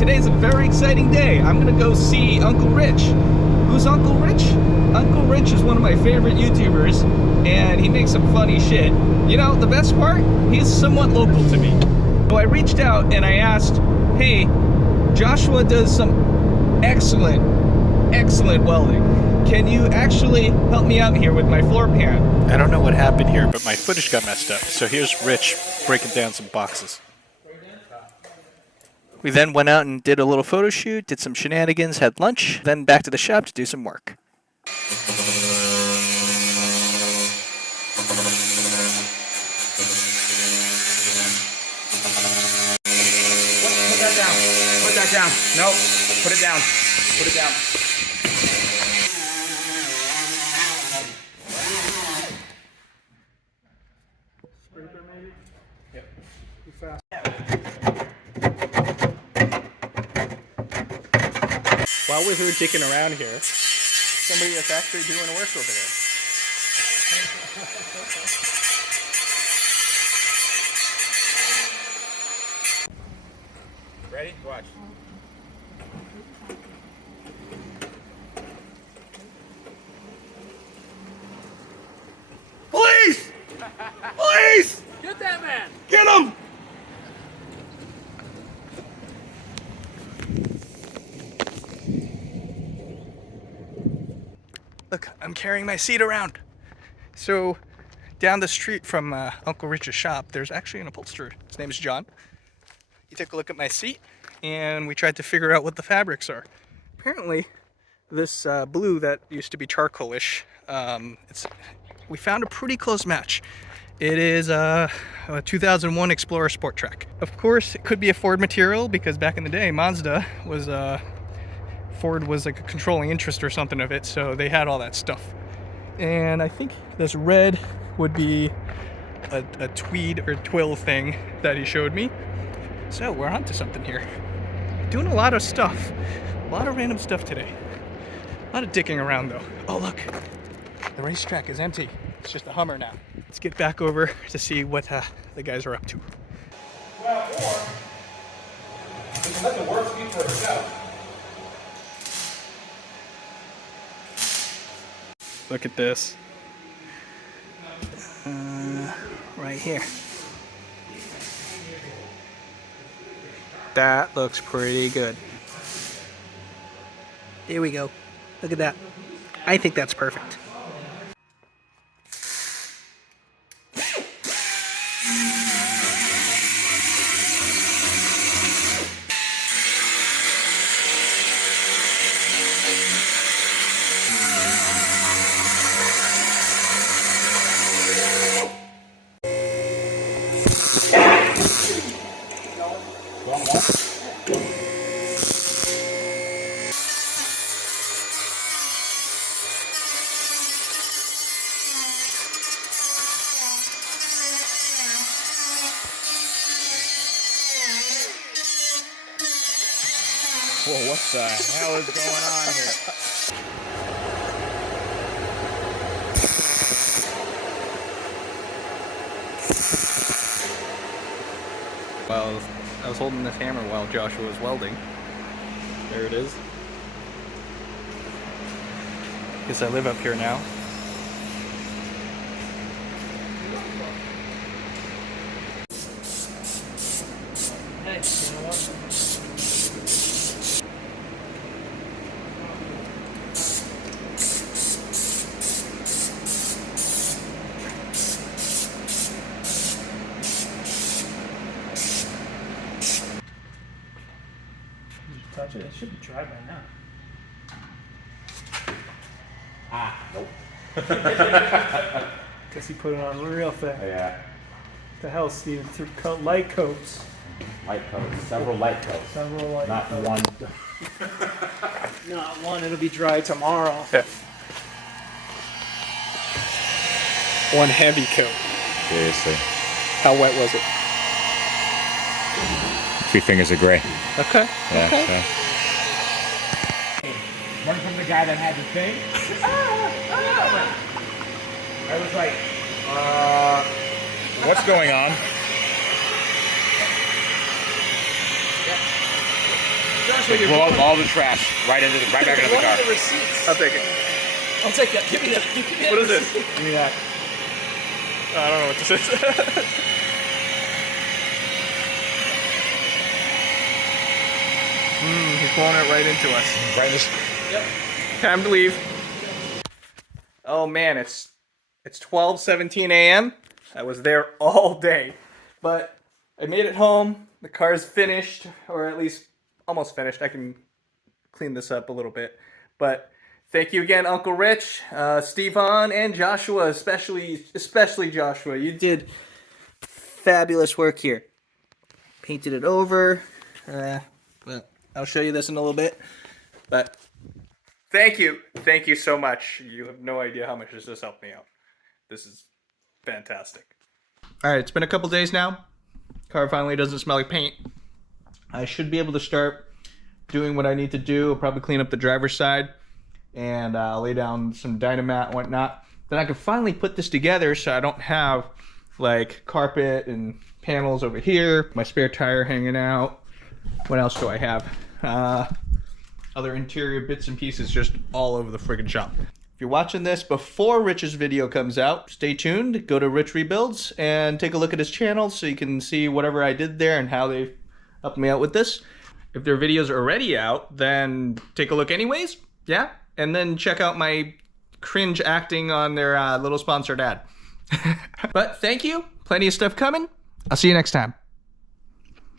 today's a very exciting day. I'm gonna go see Uncle Rich. Who's Uncle Rich? Uncle Rich is one of my favorite YouTubers, and he makes some funny shit. You know, the best part? He's somewhat local to me. So I reached out and I asked, hey, Joshua does some excellent welding. Can you actually help me out here with my floor pan? I don't know what happened here, but my footage got messed up. So here's Rich breaking down some boxes. We then went out and did a little photo shoot, did some shenanigans, had lunch, then back to the shop to do some work. Put that down. Put that down. No, put it down. Put it down. Sprinkler maybe? Yep. Too fast. While we were dicking around here, somebody that's actually doing work over there. Ready? Watch. Police! Police! Get that man! Get him! Look, I'm carrying my seat around. So, down the street from Uncle Rich's shop, there's actually an upholsterer. His name is John. He took a look at my seat, and we tried to figure out what the fabrics are. Apparently, this blue that used to be charcoalish, we found a pretty close match. It is a 2001 Explorer Sport Track. Of course, it could be a Ford material because back in the day, Mazda was Ford was like a controlling interest or something of it, so they had all that stuff. And I think this red would be a tweed or twill thing that he showed me. So we're onto something here. Doing a lot of stuff. A lot of random stuff today. A lot of dicking around though. Oh look, the racetrack is empty. It's just a Hummer now. Let's get back over to see what the guys are up to. Well, or let the work speak for itself. Look at this. Right here. That looks pretty good. There we go. Look at that. I think that's perfect. Whoa, what the hell is going on here? Well, I was holding this hammer while Joshua was welding. There it is. Guess I live up here now. Hey, you know what? Touch it. It should be dry by now. Ah, nope. Guess he put it on real thick. Yeah. The hell, Steven? Through light coats. Light coats. Several light coats. Several light Not coats. one. Not one. It'll be dry tomorrow. Yeah. One heavy coat. Seriously. How wet was it? 3 fingers of gray. Okay. Yeah. Okay. So. One from the guy that had the thing. I was like, what's going on? what you're Blow doing. out all the trash right back into the What car. are the receipts? I'll take it. I'll take that. Give me that. Give me that. What is this? Give me that. I don't know what this is. He's blowing it right into us. Right in this. Time to leave. Oh man, it's 12:17 a.m. I was there all day, but I made it home. The car's finished, or at least almost finished. I can clean this up a little bit, but thank you again, Uncle Rich, Stevon and Joshua, especially Joshua. You did fabulous work here. Painted it over. Well, I'll show you this in a little bit, but thank you so much. You have no idea how much this has helped me out. This is fantastic. All right, it's been a couple days now. Car finally doesn't smell like paint. I should be able to start doing what I need to do. I'll probably clean up the driver's side and lay down some Dynamat and whatnot. Then I can finally put this together so I don't have like carpet and panels over here, my spare tire hanging out. What else do I have? Other interior bits and pieces just all over the friggin' shop. If you're watching this before Rich's video comes out, stay tuned. Go to Rich Rebuilds and take a look at his channel so you can see whatever I did there and how they helped me out with this. If their videos are already out, then take a look anyways. Yeah? And then check out my cringe acting on their little sponsored ad. But thank you. Plenty of stuff coming. I'll see you next time.